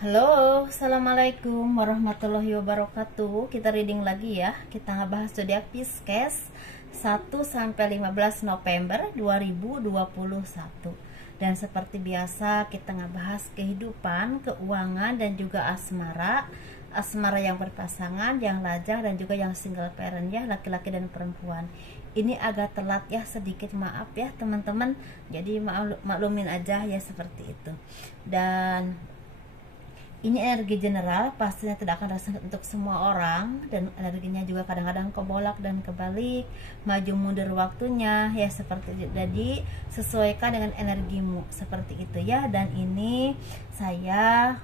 Halo, assalamualaikum warahmatullahi wabarakatuh. Kita reading lagi ya. Kita ngebahas zodiak Pisces 1 sampai 15 November 2021. Dan seperti biasa kita ngebahas kehidupan, keuangan dan juga asmara. Asmara yang berpasangan, yang lajang dan juga yang single parent ya, laki-laki dan perempuan. Ini agak telat ya, sedikit maaf ya teman-teman. Jadi maklumin aja ya seperti itu. Dan ini energi general, pastinya tidak akan resonate untuk semua orang, dan energinya juga kadang-kadang kebolak dan kebalik, maju mundur waktunya ya seperti itu. Jadi sesuaikan dengan energimu seperti itu ya. Dan ini saya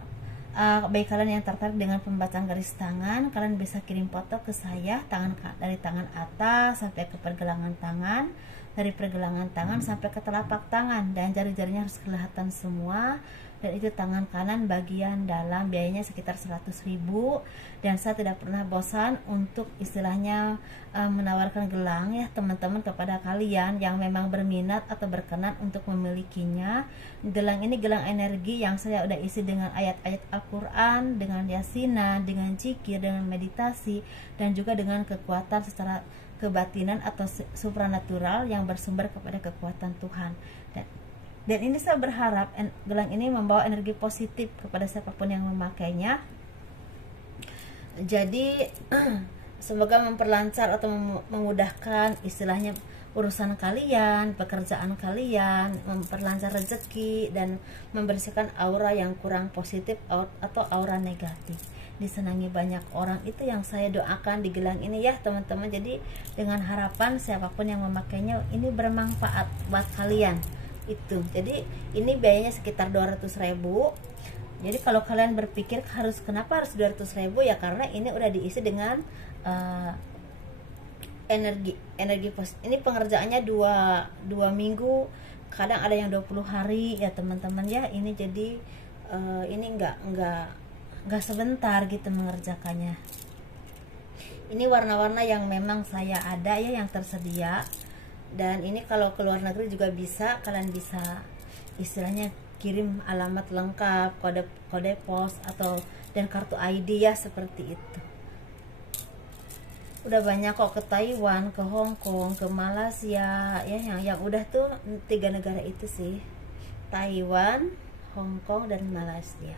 bagi kalian yang tertarik dengan pembacaan garis tangan, kalian bisa kirim foto ke saya, dari tangan atas sampai ke pergelangan tangan, dari pergelangan tangan sampai ke telapak tangan, dan jari-jarinya harus kelihatan semua. Dan itu tangan kanan bagian dalam, biayanya sekitar 100.000. Dan saya tidak pernah bosan untuk istilahnya menawarkan gelang ya teman-teman kepada kalian yang memang berminat atau berkenan untuk memilikinya. Gelang ini gelang energi yang saya udah isi dengan ayat-ayat Al-Quran, dengan yasinan, dengan zikir, dengan meditasi, dan juga dengan kekuatan secara kebatinan atau supranatural yang bersumber kepada kekuatan Tuhan. Dan ini saya berharap gelang ini membawa energi positif kepada siapapun yang memakainya. Jadi semoga memperlancar atau memudahkan istilahnya urusan kalian, pekerjaan kalian, memperlancar rezeki dan membersihkan aura yang kurang positif atau aura negatif. Disenangi banyak orang, itu yang saya doakan di gelang ini ya teman-teman. Jadi dengan harapan siapapun yang memakainya ini bermanfaat buat kalian itu. Jadi ini biayanya sekitar 200.000. Jadi kalau kalian berpikir kenapa harus 200.000 ya, karena ini udah diisi dengan energi positif. Ini pengerjaannya 2 minggu, kadang ada yang 20 hari ya teman-teman ya. Ini jadi ini enggak sebentar gitu mengerjakannya. Ini warna-warna yang memang saya ada ya, yang tersedia. Dan ini kalau ke luar negeri juga bisa, kalian bisa istilahnya kirim alamat lengkap, kode pos atau dan kartu ID ya seperti itu. Udah banyak kok ke Taiwan, ke Hong Kong, ke Malaysia ya, yang udah tuh 3 negara itu sih, Taiwan, Hong Kong dan Malaysia.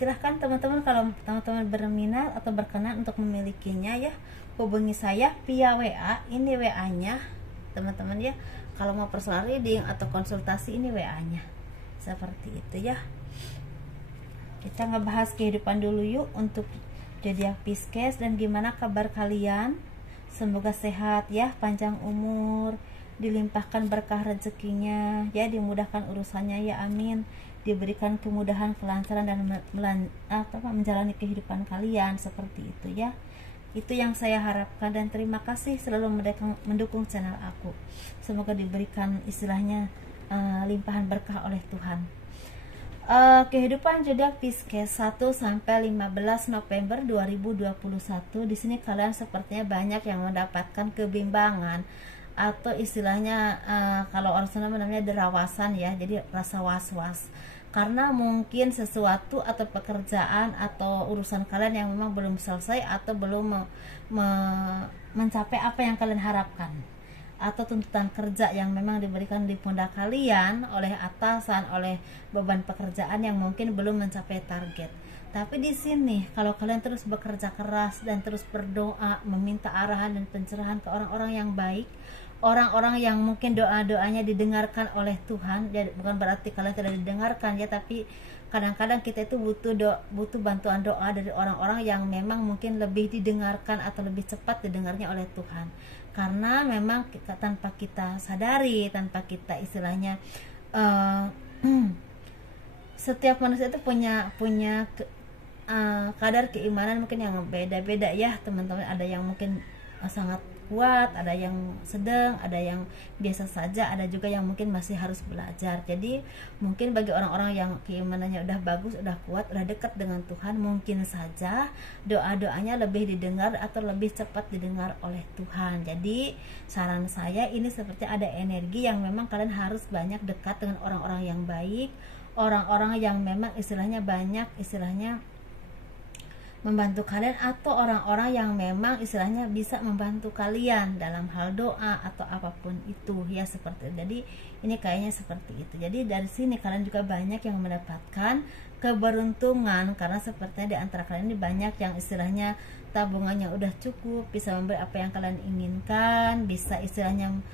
Silahkan teman-teman kalau teman-teman berminat atau berkenan untuk memilikinya ya, hubungi saya via WA. Ini WA nya teman-teman ya, kalau mau personal reading atau konsultasi ini WA nya seperti itu ya. Kita ngebahas kehidupan dulu yuk untuk zodiak Pisces. Dan gimana kabar kalian? Semoga sehat ya, panjang umur, dilimpahkan berkah rezekinya ya, dimudahkan urusannya ya, amin. Diberikan kemudahan, kelancaran dan menjalani kehidupan kalian seperti itu ya. Itu yang saya harapkan, dan terima kasih selalu mendukung channel aku. Semoga diberikan istilahnya limpahan berkah oleh Tuhan. Kehidupan zodiak Pisces 1 sampai 15 November 2021. Di sini kalian sepertinya banyak yang mendapatkan kebimbangan atau istilahnya kalau orang Sunda namanya derawasan ya. Jadi rasa was-was karena mungkin sesuatu atau pekerjaan atau urusan kalian yang memang belum selesai atau belum mencapai apa yang kalian harapkan, atau tuntutan kerja yang memang diberikan di pundak kalian oleh atasan, oleh beban pekerjaan yang mungkin belum mencapai target. Tapi di sini kalau kalian terus bekerja keras dan terus berdoa, meminta arahan dan pencerahan ke orang-orang yang baik, orang-orang yang mungkin doa-doanya didengarkan oleh Tuhan. Jadi bukan berarti kalian tidak didengarkan ya, tapi kadang-kadang kita itu butuh bantuan doa dari orang-orang yang memang mungkin lebih didengarkan atau lebih cepat didengarnya oleh Tuhan. Karena memang tanpa kita sadari, tanpa kita istilahnya setiap manusia itu punya kadar keimanan mungkin yang beda-beda ya teman-teman. Ada yang mungkin sangat kuat, ada yang sedang, ada yang biasa saja, ada juga yang mungkin masih harus belajar. Jadi mungkin bagi orang-orang yang keimanannya udah bagus, udah kuat, udah dekat dengan Tuhan, mungkin saja doa-doanya lebih didengar atau lebih cepat didengar oleh Tuhan. Jadi saran saya ini seperti ada energi yang memang kalian harus banyak dekat dengan orang-orang yang baik, orang-orang yang memang istilahnya banyak membantu kalian, atau orang-orang yang memang istilahnya bisa membantu kalian dalam hal doa atau apapun itu ya, seperti itu. Jadi ini kayaknya seperti itu. Jadi dari sini kalian juga banyak yang mendapatkan keberuntungan, karena sepertinya di antara kalian ini banyak yang istilahnya tabungannya udah cukup, bisa membeli apa yang kalian inginkan, bisa istilahnya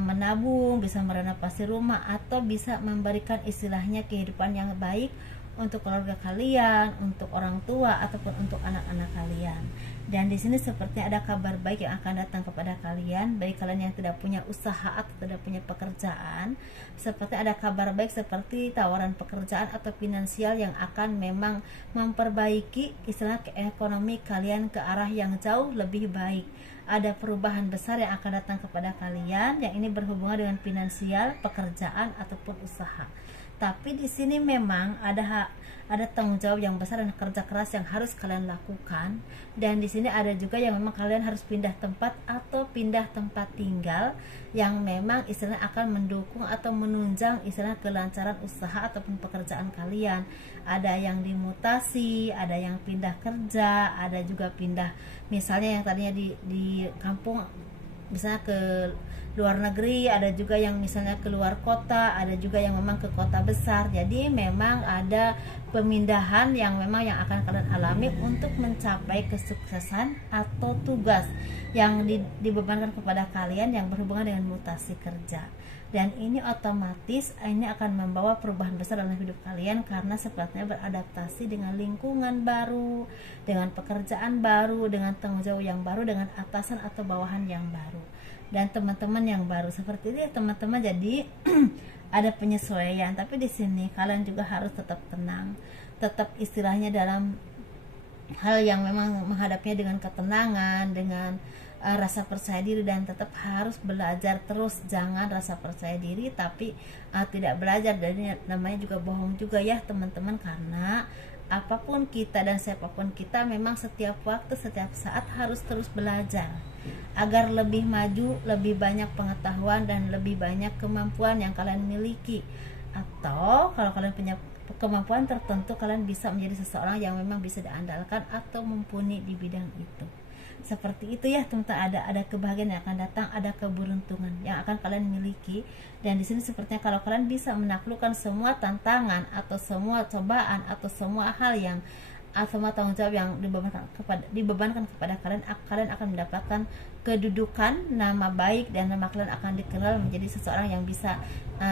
menabung, bisa merenovasi rumah, atau bisa memberikan istilahnya kehidupan yang baik untuk keluarga kalian, untuk orang tua ataupun untuk anak-anak kalian. Dan di sini sepertinya ada kabar baik yang akan datang kepada kalian, bagi kalian yang tidak punya usaha atau tidak punya pekerjaan. Seperti ada kabar baik seperti tawaran pekerjaan atau finansial yang akan memang memperbaiki istilah ekonomi kalian ke arah yang jauh lebih baik. Ada perubahan besar yang akan datang kepada kalian, yang ini berhubungan dengan finansial, pekerjaan ataupun usaha. Tapi di sini memang ada tanggung jawab yang besar dan kerja keras yang harus kalian lakukan. Dan di sini ada juga yang memang kalian harus pindah tempat atau pindah tempat tinggal, yang memang istilahnya akan mendukung atau menunjang istilah kelancaran usaha ataupun pekerjaan kalian. Ada yang dimutasi, ada yang pindah kerja, ada juga pindah misalnya yang tadinya di kampung misalnya ke luar negeri, ada juga yang misalnya ke luar kota, ada juga yang memang ke kota besar. Jadi memang ada pemindahan yang memang yang akan kalian alami untuk mencapai kesuksesan atau tugas yang dibebankan kepada kalian yang berhubungan dengan mutasi kerja. Dan ini otomatis ini akan membawa perubahan besar dalam hidup kalian, karena sepertinya beradaptasi dengan lingkungan baru, dengan pekerjaan baru, dengan tanggung jawab yang baru, dengan atasan atau bawahan yang baru, dan teman-teman yang baru. Seperti itu ya teman-teman. Jadi ada penyesuaian, tapi di sini kalian juga harus tetap tenang, tetap istilahnya dalam hal yang memang menghadapinya dengan ketenangan, dengan rasa percaya diri, dan tetap harus belajar terus. Jangan rasa percaya diri tapi tidak belajar, dan namanya juga bohong juga ya teman-teman. Karena apapun kita dan siapapun kita, memang setiap waktu, setiap saat harus terus belajar agar lebih maju, lebih banyak pengetahuan dan lebih banyak kemampuan yang kalian miliki. Atau kalau kalian punya kemampuan tertentu, kalian bisa menjadi seseorang yang memang bisa diandalkan atau mumpuni di bidang itu. Seperti itu ya teman-teman. Ada kebahagiaan yang akan datang, ada keberuntungan yang akan kalian miliki. Dan di sini sepertinya kalau kalian bisa menaklukkan semua tantangan atau semua cobaan atau semua hal yang semua tanggung jawab yang dibebankan kepada kalian akan mendapatkan kedudukan, nama baik, dan nama kalian akan dikenal menjadi seseorang yang bisa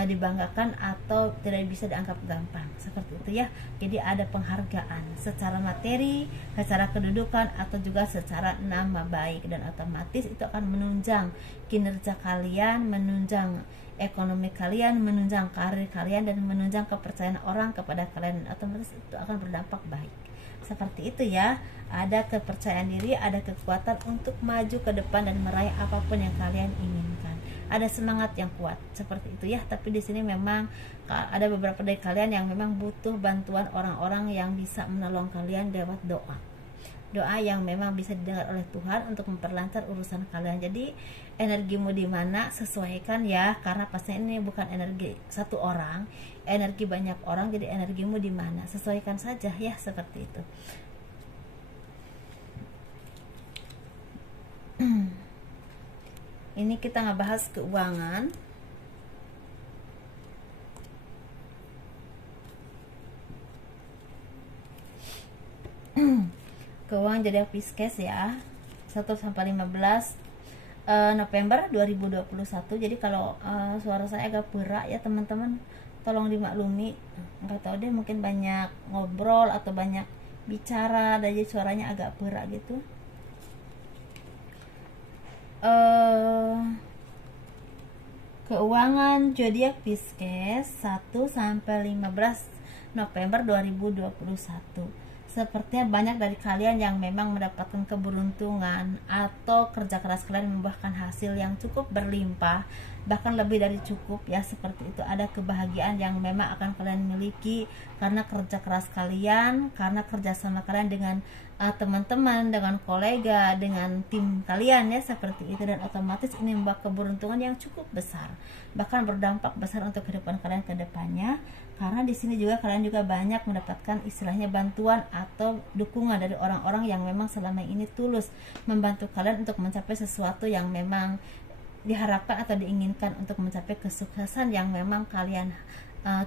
dibanggakan atau tidak bisa dianggap gampang. Seperti itu ya. Jadi ada penghargaan secara materi, secara kedudukan, atau juga secara nama baik, dan otomatis itu akan menunjang kinerja kalian, menunjang ekonomi kalian, menunjang karir kalian, dan menunjang kepercayaan orang kepada kalian. Otomatis itu akan berdampak baik. Seperti itu ya. Ada kepercayaan diri, ada kekuatan untuk maju ke depan dan meraih apapun yang kalian inginkan. Ada semangat yang kuat. Seperti itu ya. Tapi di sini memang ada beberapa dari kalian yang memang butuh bantuan orang-orang yang bisa menolong kalian lewat doa. Doa yang memang bisa didengar oleh Tuhan untuk memperlancar urusan kalian. Jadi energimu di mana, sesuaikan ya, karena pasti ini bukan energi satu orang, energi banyak orang. Jadi energimu di mana, sesuaikan saja ya, seperti itu. Ini kita ngebahas keuangan. Keuangan zodiak Pisces ya, 1-15 November 2021. Jadi kalau suara saya agak berat ya teman-teman, tolong dimaklumi. Nggak tahu deh, mungkin banyak ngobrol atau banyak bicara, jadi suaranya agak berat gitu. Keuangan zodiak Pisces 1-15 November 2021. Sepertinya banyak dari kalian yang memang mendapatkan keberuntungan atau kerja keras kalian membuahkan hasil yang cukup berlimpah, bahkan lebih dari cukup ya, seperti itu. Ada kebahagiaan yang memang akan kalian miliki karena kerja keras kalian, karena kerjasama kalian dengan teman-teman, dengan kolega, dengan tim kalian ya, seperti itu. Dan otomatis ini membawa keberuntungan yang cukup besar, bahkan berdampak besar untuk kehidupan kalian ke depannya. Karena di sini juga kalian juga banyak mendapatkan istilahnya bantuan atau dukungan dari orang-orang yang memang selama ini tulus membantu kalian untuk mencapai sesuatu yang memang diharapkan atau diinginkan, untuk mencapai kesuksesan yang memang kalian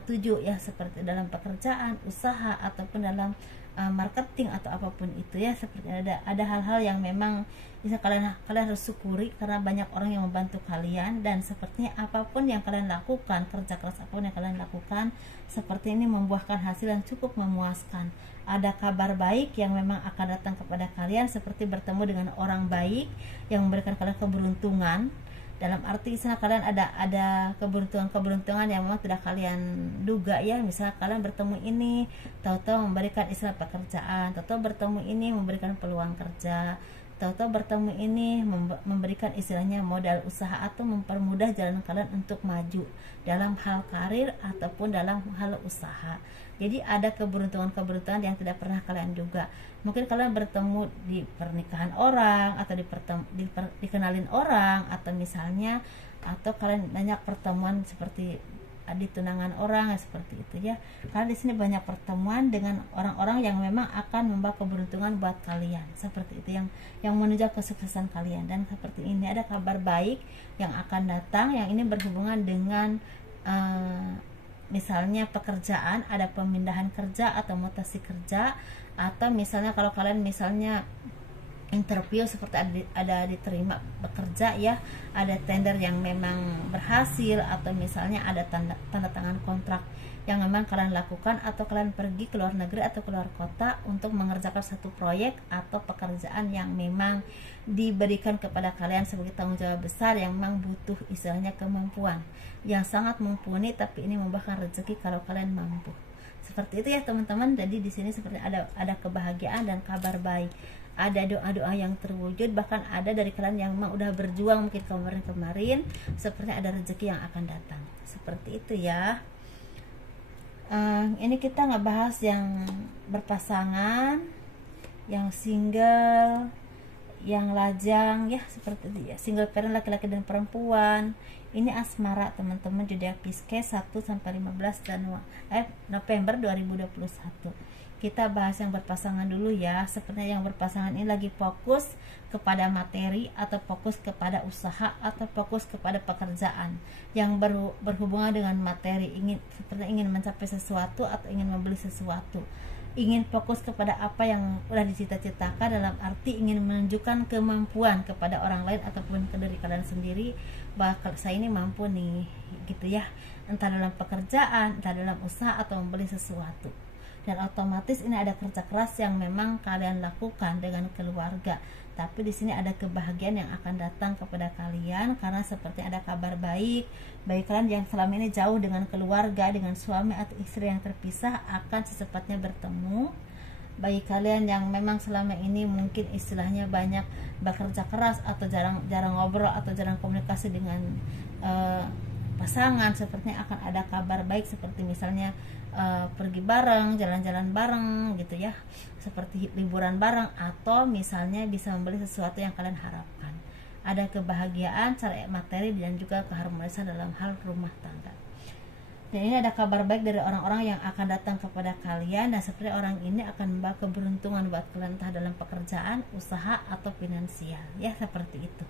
tuju ya, seperti dalam pekerjaan, usaha, ataupun dalam marketing atau apapun itu ya. Seperti ada hal-hal yang memang bisa kalian harus syukuri karena banyak orang yang membantu kalian. Dan sepertinya apapun yang kalian lakukan, kerja keras apapun yang kalian lakukan, seperti ini membuahkan hasil yang cukup memuaskan. Ada kabar baik yang memang akan datang kepada kalian, seperti bertemu dengan orang baik yang memberikan kalian keberuntungan. Dalam arti misalnya kalian ada keberuntungan yang memang tidak kalian duga ya. Misalnya kalian bertemu ini, tahu-tahu memberikan istilah pekerjaan, tahu-tahu bertemu ini memberikan peluang kerja, tahu-tahu bertemu ini memberikan istilahnya modal usaha atau mempermudah jalan kalian untuk maju dalam hal karir ataupun dalam hal usaha. Jadi ada keberuntungan yang tidak pernah kalian duga. Mungkin kalian bertemu di pernikahan orang, atau dikenalin orang, atau misalnya, atau kalian banyak pertemuan seperti di tunangan orang seperti itu ya. Karena di sini banyak pertemuan dengan orang-orang yang memang akan membawa keberuntungan buat kalian, seperti itu yang menuju kesuksesan kalian. Dan seperti ini ada kabar baik yang akan datang, yang ini berhubungan dengan misalnya pekerjaan, ada pemindahan kerja atau mutasi kerja, atau misalnya kalau kalian misalnya interview seperti ada diterima bekerja ya, ada tender yang memang berhasil, atau misalnya ada tanda tangan kontrak yang memang kalian lakukan, atau kalian pergi ke luar negeri atau ke luar kota untuk mengerjakan satu proyek atau pekerjaan yang memang diberikan kepada kalian sebagai tanggung jawab besar, yang memang butuh istilahnya kemampuan yang sangat mumpuni, tapi ini membuahkan rezeki kalau kalian mampu. Seperti itu ya teman-teman. Jadi di sini seperti ada kebahagiaan dan kabar baik, ada doa-doa yang terwujud, bahkan ada dari kalian yang memang udah berjuang mungkin kemarin seperti ada rezeki yang akan datang. Seperti itu ya. Ini kita ngebahas yang berpasangan, yang single, yang lajang ya, seperti itu ya, single parent laki-laki dan perempuan. Ini asmara teman-teman, zodiak Pisces 1 sampai 15 November 2021. Kita bahas yang berpasangan dulu ya. Sepertinya yang berpasangan ini lagi fokus kepada materi, atau fokus kepada usaha, atau fokus kepada pekerjaan yang berhubungan dengan materi, ingin mencapai sesuatu atau ingin membeli sesuatu, ingin fokus kepada apa yang udah dicita-citakan, dalam arti ingin menunjukkan kemampuan kepada orang lain ataupun ke diri kalian sendiri, bahwa saya ini mampu nih gitu ya, entah dalam pekerjaan, entah dalam usaha, atau membeli sesuatu. Dan otomatis ini ada kerja keras yang memang kalian lakukan dengan keluarga, tapi di sini ada kebahagiaan yang akan datang kepada kalian, karena seperti ada kabar baik bagi kalian yang selama ini jauh dengan keluarga, dengan suami atau istri yang terpisah, akan secepatnya bertemu. Bagi kalian yang memang selama ini mungkin istilahnya banyak bekerja keras, atau jarang ngobrol, atau jarang komunikasi dengan pasangan, sepertinya akan ada kabar baik, seperti misalnya pergi bareng, jalan-jalan bareng gitu ya, seperti liburan bareng, atau misalnya bisa membeli sesuatu yang kalian harapkan. Ada kebahagiaan secara materi dan juga keharmonisan dalam hal rumah tangga. Dan ini ada kabar baik dari orang-orang yang akan datang kepada kalian, dan seperti orang ini akan membawa keberuntungan buat kalian, entah dalam pekerjaan, usaha, atau finansial ya, seperti itu.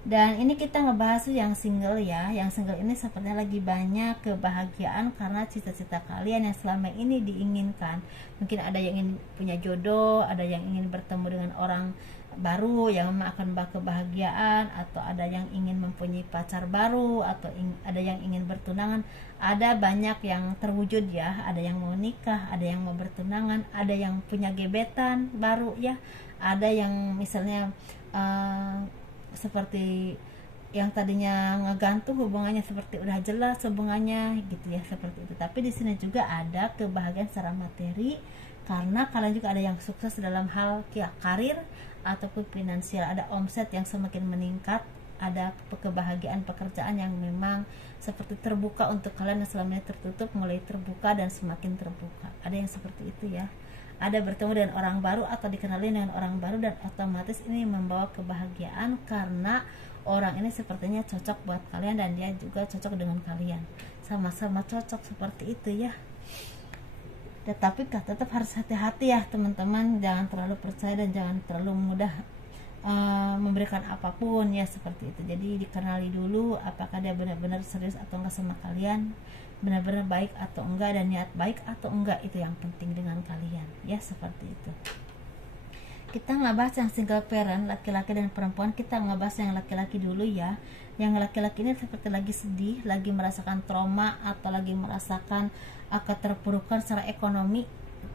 Dan ini kita ngebahas yang single ya. Yang single ini sepertinya lagi banyak kebahagiaan karena cita-cita kalian yang selama ini diinginkan. Mungkin ada yang ingin punya jodoh, ada yang ingin bertemu dengan orang baru yang akan membawa kebahagiaan, atau ada yang ingin mempunyai pacar baru, atau ada yang ingin bertunangan. Ada banyak yang terwujud ya, ada yang mau nikah, ada yang mau bertunangan, ada yang punya gebetan baru ya, ada yang misalnya seperti yang tadinya ngegantung hubungannya seperti udah jelas hubungannya gitu ya, seperti itu. Tapi di sini juga ada kebahagiaan secara materi karena kalian juga ada yang sukses dalam hal karir ataupun finansial, ada omset yang semakin meningkat, ada kebahagiaan pekerjaan yang memang seperti terbuka untuk kalian yang selama ini tertutup mulai terbuka dan semakin terbuka. Ada yang seperti itu ya. Ada bertemu dengan orang baru atau dikenali dengan orang baru, dan otomatis ini membawa kebahagiaan karena orang ini sepertinya cocok buat kalian dan dia juga cocok dengan kalian, sama-sama cocok seperti itu ya. Tetapi tetap harus hati-hati ya teman-teman, jangan terlalu percaya dan jangan terlalu mudah memberikan apapun ya, seperti itu. Jadi dikenali dulu apakah dia benar-benar serius atau enggak sama kalian, benar-benar baik atau enggak, dan niat baik atau enggak, itu yang penting dengan kalian ya, seperti itu. Kita nggak bahas yang single parent, laki-laki dan perempuan. Kita nggak bahas yang laki-laki dulu ya. Yang laki-laki ini seperti lagi sedih, lagi merasakan trauma, atau lagi merasakan keterpurukan secara ekonomi.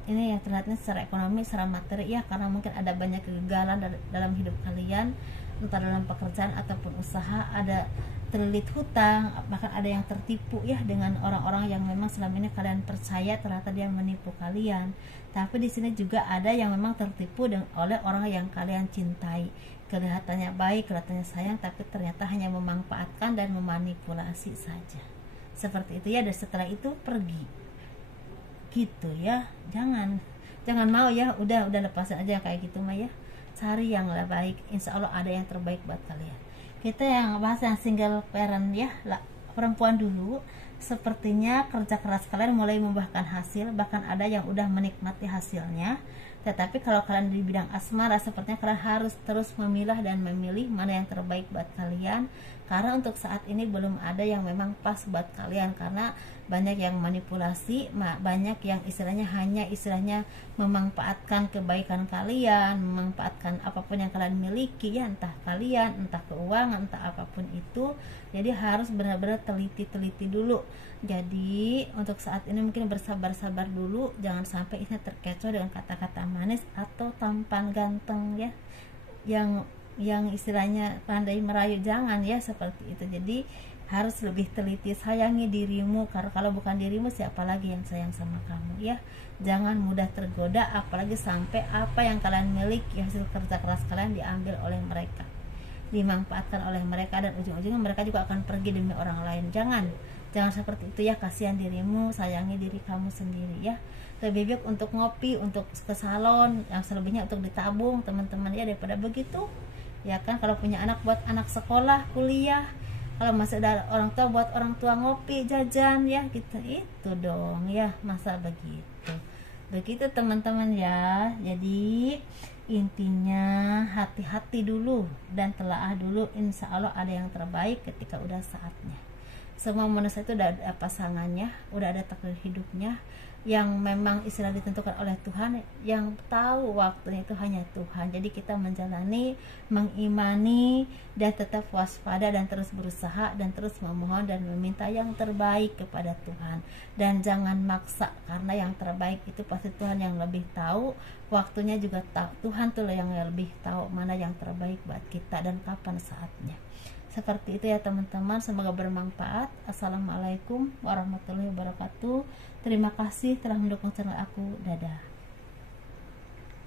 Ini yang terlihatnya secara ekonomi, secara materi ya, karena mungkin ada banyak kegagalan dalam hidup kalian, entah dalam pekerjaan ataupun usaha, ada terlilit hutang, bahkan ada yang tertipu ya dengan orang-orang yang memang selama ini kalian percaya ternyata dia menipu kalian. Tapi di sini juga ada yang memang tertipu oleh orang yang kalian cintai, kelihatannya baik, kelihatannya sayang, tapi ternyata hanya memanfaatkan dan memanipulasi saja, seperti itu ya. Dan setelah itu pergi gitu ya. Jangan mau ya, udah lepasin aja kayak gitu mah ya. Cari yang lebih baik, insya Allah ada yang terbaik buat kalian. Kita yang bahas yang single parent ya, perempuan dulu. Sepertinya kerja keras kalian mulai membuahkan hasil, bahkan ada yang udah menikmati hasilnya. Tetapi kalau kalian di bidang asmara, sepertinya kalian harus terus memilah dan memilih mana yang terbaik buat kalian, karena untuk saat ini belum ada yang memang pas buat kalian, karena banyak yang manipulasi, banyak yang hanya istilahnya memanfaatkan kebaikan kalian, memanfaatkan apapun yang kalian miliki ya, entah kalian, entah keuangan, entah apapun itu. Jadi harus benar-benar teliti dulu. Jadi untuk saat ini mungkin bersabar-sabar dulu, jangan sampai ini terkecoh dengan kata-kata manis atau tampan ganteng ya, yang istilahnya pandai merayu, jangan ya, seperti itu. Jadi harus lebih teliti, sayangi dirimu, karena kalau bukan dirimu siapa lagi yang sayang sama kamu ya. Jangan mudah tergoda, apalagi sampai apa yang kalian miliki, hasil kerja keras kalian diambil oleh mereka, dimanfaatkan oleh mereka, dan ujung-ujungnya mereka juga akan pergi demi orang lain. Jangan seperti itu ya. Kasihan dirimu, sayangi diri kamu sendiri ya. Lebih baik untuk ngopi, untuk ke salon, yang selebihnya untuk ditabung teman-teman ya, daripada begitu ya kan. Kalau punya anak, buat anak sekolah, kuliah. Kalau masih ada orang tua, buat orang tua ngopi, jajan ya gitu. Itu dong ya, masa begitu teman-teman ya. Jadi intinya hati-hati dulu dan telaah dulu, insya Allah ada yang terbaik ketika udah saatnya. Semua manusia itu udah ada pasangannya, udah ada takdir hidupnya yang memang istilah ditentukan oleh Tuhan. Yang tahu waktunya itu hanya Tuhan. Jadi kita menjalani, mengimani, dan tetap waspada dan terus berusaha dan terus memohon dan meminta yang terbaik kepada Tuhan. Dan jangan maksa, karena yang terbaik itu pasti Tuhan yang lebih tahu. Waktunya juga tahu, Tuhan tuh yang lebih tahu mana yang terbaik buat kita dan kapan saatnya. Seperti itu ya teman-teman, semoga bermanfaat. Assalamualaikum warahmatullahi wabarakatuh. Terima kasih telah mendukung channel aku. Dadah.